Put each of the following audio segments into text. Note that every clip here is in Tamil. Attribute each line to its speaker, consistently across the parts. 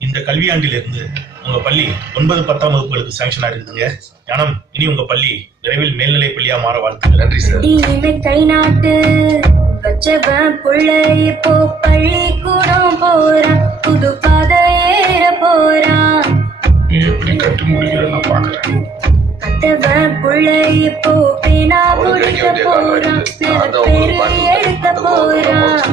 Speaker 1: இந்த கல்வியாண்டிலிருந்து உங்க பள்ளி ஒன்பது பத்தாம் வகுப்புகளுக்கு சாங்ஷன் ஆயிருக்குதுங்க ஞானம் இனி உங்க பள்ளி விரைவில் மேல்நிலை பள்ளியா மாற வாழ்த்துக்கள்.
Speaker 2: நன்றி சார்
Speaker 3: கை நாட்டு வச்சவன் புள்ள இப்போ பள்ளிக்கூடம் போறான். புது பாதை ஏற போறான்.
Speaker 2: நீ எப்படி கட்டு முடிக்கிற நான் பாக்குறேன்
Speaker 3: கத்தவன் புள்ள இப்போ பேனா பிடிக்க போறான் நல்ல பேரு எடுக்க போறான்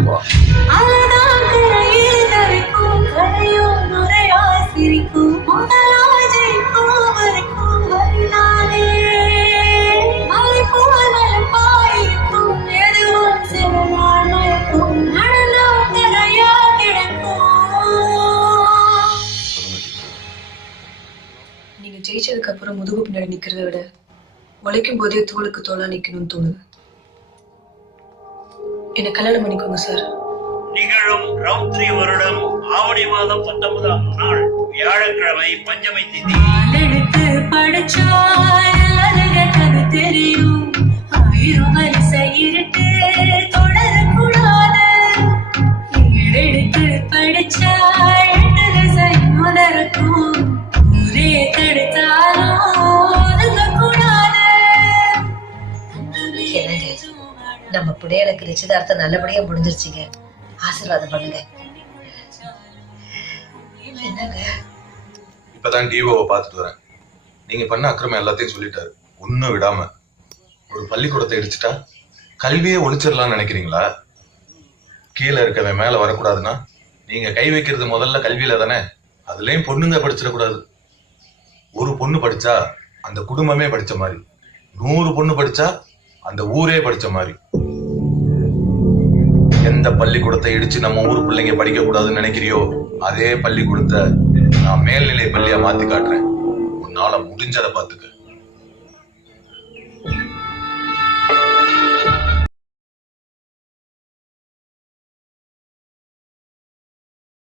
Speaker 4: நீங்க ஜெயிச்சதுக்கு அப்புறம் முதுகு பின்னாடி நிக்கிறத விட உழைக்கும் போதே தோளுக்கு தோளா நிக்கணும்னு தோணுது. என்ன கல்யாணம் பண்ணிக்கோங்க சார்.
Speaker 5: நிகழும் ரௌத்ரி வருடம் ஆவணி மாதம் பத்தொன்பதாம் நாள் வியாழக்கிழமை பஞ்சமை திதி.
Speaker 3: எடுத்து
Speaker 6: என்னங்க? நம்ம பிள்ளைகளுக்கு நிச்சயதார்த்தம் நல்லபடியா முடிஞ்சிருச்சுங்க. ஆசீர்வாதம் பண்ணுங்க. என்னங்க?
Speaker 2: இப்பதான் டிஓவை பார்த்துட்டு வரேன். நீங்க பண்ண அக்கிரமம் எல்லாத்தையும் சொல்லிட்டாரு. ஒன்னும் விடாம. ஒரு பள்ளிக்கூடத்தை இடிச்சுட்டா கல்வியே ஒழிச்சிடலாம்னு நினைக்கிறீங்களா? கீழே இருக்கவன் மேல வரக்கூடாதுன்னா நீங்க கை வைக்கிறது முதல்ல கல்வியில தானே? அதுலயும் பொண்ணுங்க படிச்சிடக்கூடாது. ஒரு பொண்ணு படிச்சா அந்த குடும்பமே படிச்ச மாதிரி. நூறு பொண்ணு படிச்சா அந்த ஊரே படிச்ச மாதிரி. எந்த பள்ளிக்கூடத்தை இடிச்சு நம்ம ஊர் பிள்ளைங்க படிக்க கூடாதுன்னு நினைக்கிறியோ அதே பள்ளிக்கூடத்தை நான் மேல்நிலை பள்ளியா மாத்தி காட்டுறேன். உன்னால முடிஞ்சதை பாத்துக்க